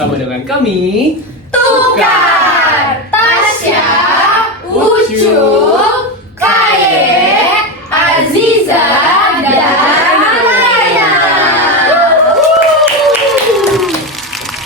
bersama dengan kami Tukar, Tasya, Ucup, Kaye, Aziza, dan Naya.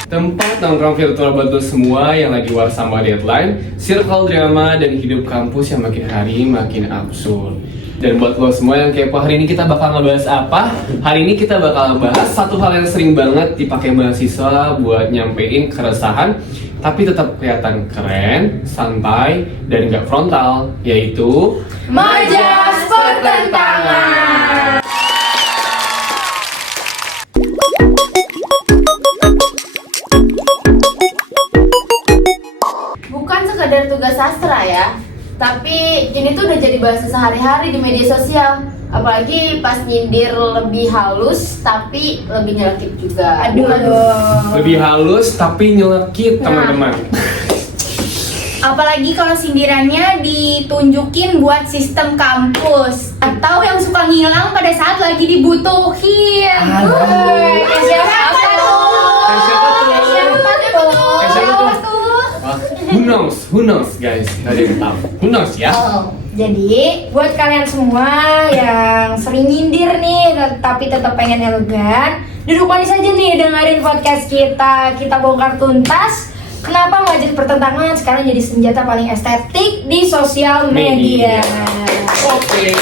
tempat nongkrong virtual buat lo semua yang lagi war sama deadline, circle drama, dan hidup kampus yang makin hari makin absurd. Dan buat lo semua yang kepo, hari ini kita bakal ngebahas apa? Hari ini kita bakal ngebahas satu hal yang sering banget dipakai mahasiswa buat nyampein keresahan, tapi tetap kelihatan keren, santai, dan gak frontal, yaitu Majas Pertentangan. Bukan sekadar tugas sastra ya, tapi ini tuh udah jadi bahasa sehari-hari di media sosial. Apalagi pas nyindir lebih halus tapi lebih nyelekit juga. lebih halus tapi nyelekit, teman-teman. Apalagi kalau sindirannya ditunjukin buat sistem kampus atau yang suka ngilang pada saat lagi dibutuhin. Kayak siapa tuh? Wah, who knows guys, nggak ada yang tahu. Who knows ya? Jadi, buat kalian semua yang sering nyindir nih, tapi tetap pengen elegan, duduk manis aja nih dengerin podcast kita. Kita bongkar tuntas kenapa Majas Pertentangan sekarang jadi senjata paling estetik di sosial media. Oke,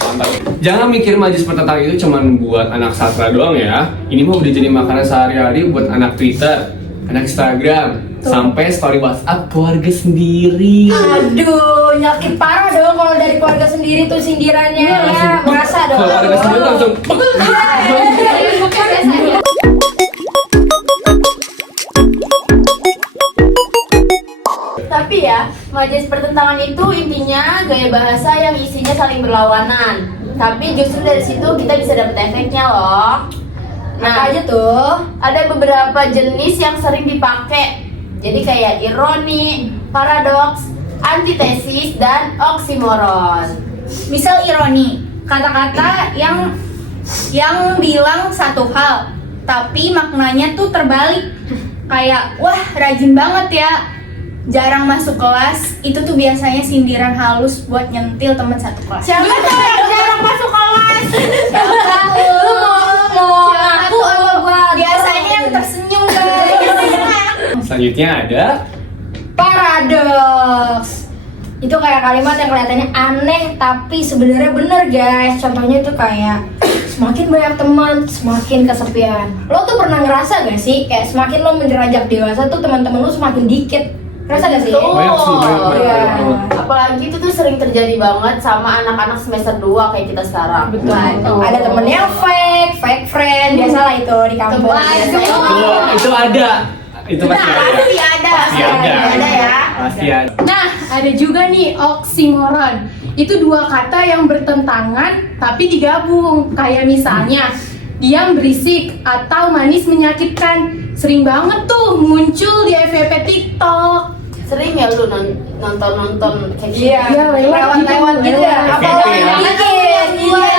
mantap. Jangan mikir Majas Pertentangan itu cuma buat anak sastra doang ya. Ini mah udah jadi makanan sehari-hari buat anak Twitter, anak Instagram, sampai story WhatsApp keluarga sendiri. Aduh, nyakit parah dong kalau dari keluarga sendiri tuh sindirannya ya. Merasa dong. Keluarga sendiri langsung. Tapi ya, Majas Pertentangan itu intinya gaya bahasa yang isinya saling berlawanan. Tapi justru dari situ kita bisa dapet efeknya loh. Nah, aja tuh. Ada beberapa jenis yang sering dipakai. Jadi kayak ironi, paradoks, antitesis, dan oksimoron. Misal ironi, kata-kata yang bilang satu hal tapi maknanya tuh terbalik. Kayak, wah rajin banget ya, jarang masuk kelas. Itu tuh biasanya sindiran halus buat nyentil teman satu kelas. Siapa tuh yang jarang masuk kelas? Lu mau ngaku apa gua? Biasanya yang tersenyum guys. Selanjutnya ada Paradoks. Itu kayak kalimat yang kelihatannya aneh tapi sebenarnya bener guys. Contohnya tuh kayak semakin banyak teman, semakin kesepian. Lo tuh pernah ngerasa gak sih kayak semakin lo menjeranjak dewasa tuh teman-teman lo semakin dikit? Ngerasa gak sih? Banyak sih, banyak Iya. banget. Apalagi itu tuh sering terjadi banget sama anak-anak semester 2 kayak kita sekarang. Betul. Ada temennya yang fake friend, biasalah itu di kampus. itu ada. Itu pasti ada. Pasti ada. Pasti ada. Ada ya. Pasti ada. Nah, ada juga nih oksimoron. Itu dua kata yang bertentangan tapi digabung. Kayak misalnya diam berisik atau manis menyakitkan. Sering banget tuh muncul di FYP TikTok. Sering ya lu nonton kayak gitu. Iya, lewat-lewat gitu ya. Apalagi dikit.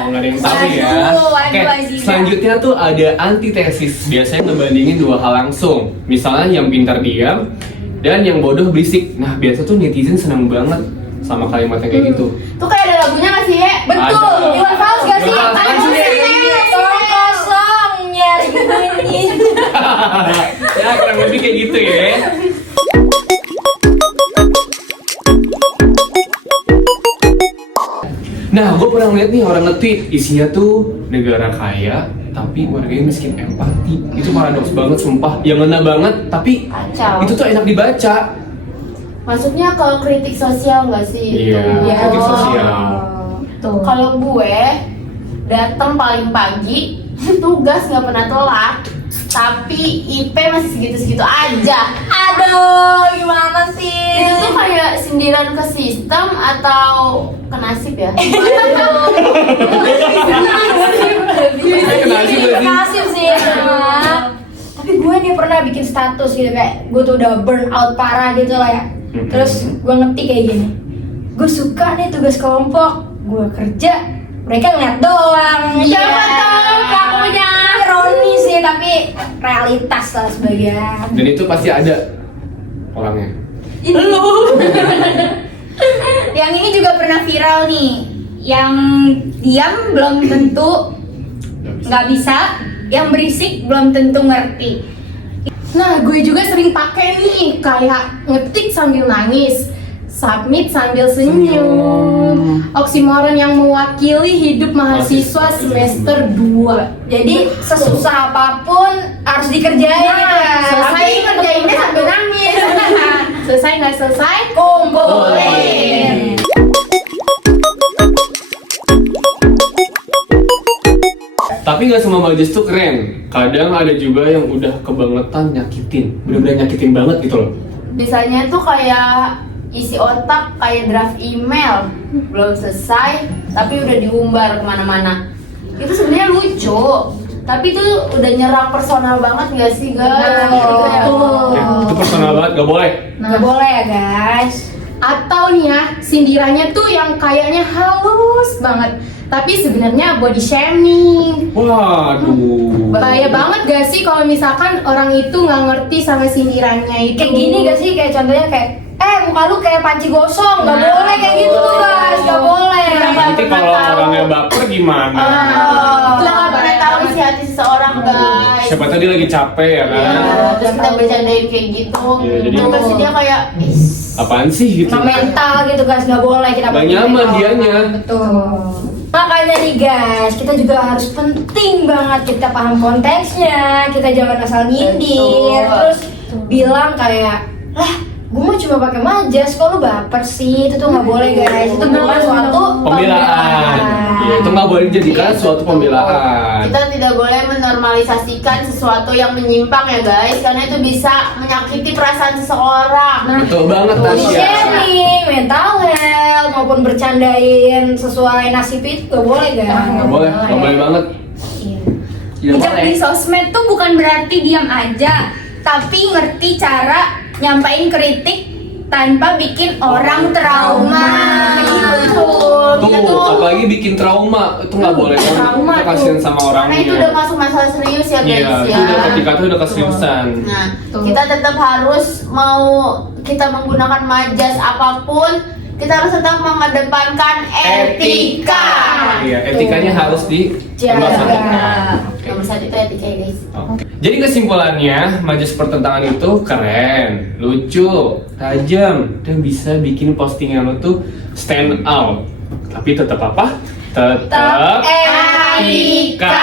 Nggak ada yang tahu ya. Oke, selanjutnya tuh ada antitesis. Biasanya ngebandingin dua hal langsung. Misalnya yang pintar diam dan yang bodoh berisik. Nah, biasa tuh netizen seneng banget sama kalimat yang kayak gitu. Tuh kayak ada lagunya nggak sih? Betul. Ada. Iwan Fals gak sih? Iwan Fals Tolong kosong nyari bunyi. Ya, kurang lebih kayak gitu ya. Nah, gue pernah lihat nih orang nge-tweet isinya tuh negara kaya tapi warganya miskin, empati. Itu paradoks banget sumpah. Yang ngena banget tapi Kacau. itu tuh enak dibaca. Masuknya ke kritik sosial nggak sih? Iya, itu? kritik sosial. Tuh. Kalau gue datang paling pagi, tugas nggak pernah telat, tapi IP masih segitu-segitu aja. Aduh, gimana sih? Itu tuh kayak sindiran ke sistem atau ke nasib ya? Kasih sih sama. Tapi gue nih pernah bikin status gitu kayak gue tuh udah burn out parah gitu lah ya. Terus gue ngetik kayak gini. Gue suka nih tugas kelompok. Gue kerja, mereka ngeliat doang. Siapa tahu kamunya? Ironi sih tapi realitas lah sebagian. Dan itu pasti ada orangnya. Yang ini juga pernah viral nih. Yang diam belum tentu nggak bisa, yang berisik belum tentu ngerti. Nah, gue juga sering pakai nih, kayak ngetik sambil nangis, submit sambil senyum. Oksimoron yang mewakili hidup mahasiswa semester 2. Jadi sesusah apapun harus dikerjain gitu ya. Selesai Tapi kerjainnya sambil nangis. Selesai nggak selesai? kumpulin. Tapi nggak semua Majas tuh keren. Kadang ada juga yang udah kebangetan nyakitin, bener-bener nyakitin banget gitu loh. Biasanya tuh kayak isi otak kayak draft email belum selesai tapi udah diumbar kemana-mana. Itu sebenarnya lucu, tapi itu udah nyerang personal banget nggak sih guys? Gitu ya. Itu personal banget, gak boleh. Nggak boleh ya guys. Atau nih ya, sindirannya tuh yang kayaknya halus banget, tapi sebenarnya body shaming. Waduh. Bahaya banget gak sih kalau misalkan orang itu nggak ngerti sama sindirannya itu? Kayak gini gak sih, kayak contohnya kayak muka lu kayak panci gosong, nggak Nah. boleh kayak gitu tuh guys, nggak boleh. Nanti kalau orangnya baper gimana? Kita nggak pernah tahu isi hati seseorang guys. Siapa tahu dia lagi capek ya kan? Terus kita bercandain kayak gitu. Iya, jadi- Terus pasti dia kayak Apaan sih gitu? Nah, mental gitu guys, nggak boleh kita Nggak pakai nyaman mental. dianya. Betul. Makanya nih guys, kita juga harus penting banget kita paham konteksnya. Kita jangan asal nyindir, Betul. terus bilang kayak, gue mau cuma pakai majas, kok lu baper sih? Itu tuh nggak boleh guys. Itu bukan suatu Pembelaan. Ya, itu nggak boleh dijadikan suatu pembelaan. kita tidak boleh menormalisasikan sesuatu yang menyimpang ya guys, karena itu bisa menyakiti perasaan seseorang. Betul banget Body Tasya. shaming, mental health, maupun bercandain sesuai nasib itu gak boleh guys. Nggak boleh banget. Bijak di sosmed tuh bukan berarti diam aja, tapi ngerti cara nyampain kritik tanpa bikin orang trauma. Gitu. Tuh, apalagi bikin trauma itu nggak boleh. Trauma Kita kasihan tuh. sama Karena orangnya. itu udah masuk masalah serius ya guys Iya, ya. itu udah ketika itu udah keseriusan. Nah, kita tetap harus mau kita menggunakan majas apapun, kita harus tetap mengedepankan etika. Iya, etikanya harus Jaga. Oke. Nomor satu itu etika ya guys. Oke. Jadi kesimpulannya, majas pertentangan itu keren, lucu, tajam, dan bisa bikin postingan lo tuh stand out. Tapi tetap apa? Tetap etika.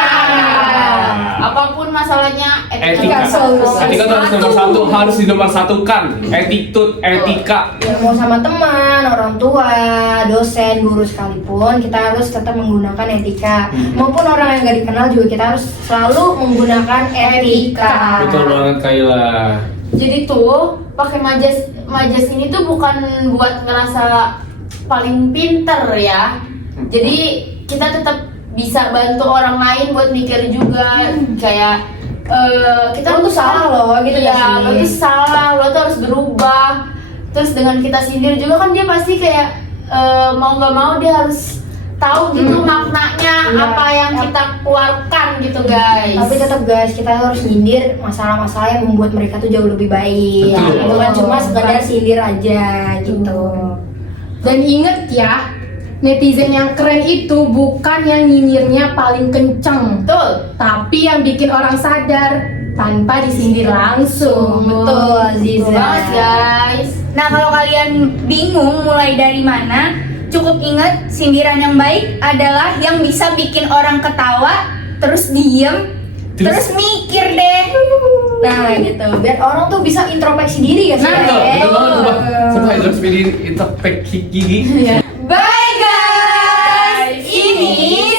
Apapun masalahnya, etika. solusi. Etika tuh harus nomor satu, harus di nomor satukan. Attitude, etika. Ya mau sama teman, orang tua, dosen, guru sekalipun, kita harus tetap menggunakan etika. Maupun orang yang gak dikenal juga kita harus selalu menggunakan etika. Betul banget Kayla. Jadi tuh pakai majas ini tuh bukan buat ngerasa paling pinter ya. Jadi kita tetap bisa bantu orang lain buat mikir juga kayak kita Lo tuh salah loh, gitu ya, gak lo sih? tuh salah, lo tuh harus berubah. Terus dengan kita sindir juga kan dia pasti kayak mau nggak mau dia harus tahu gitu maknanya Iya. apa yang kita keluarkan gitu guys. Tapi tetap guys, kita harus nyindir masalah-masalah yang membuat mereka tuh jauh lebih baik. Betul. Bukan cuma sekedar sindir aja gitu. Dan inget ya, netizen yang keren itu bukan yang nyinyirnya paling kenceng, Betul. tapi yang bikin orang sadar tanpa disindir langsung. Betul, Betul Aziza. banget guys. Nah, kalau kalian bingung mulai dari mana, cukup ingat sindiran yang baik adalah yang bisa bikin orang ketawa, terus diem, terus mikir deh. Nah gitu, biar orang tuh bisa introspeksi diri ya sih. Betul, betul banget. Sumpah introspeksi gigi. Bye guys, ini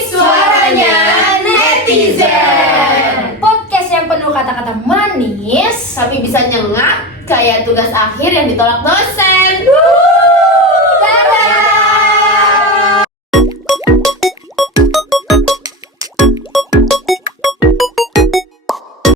suaranya netizen. Podcast yang penuh kata-kata manis. Tapi bisa nyengat kayak tugas akhir yang ditolak dosen.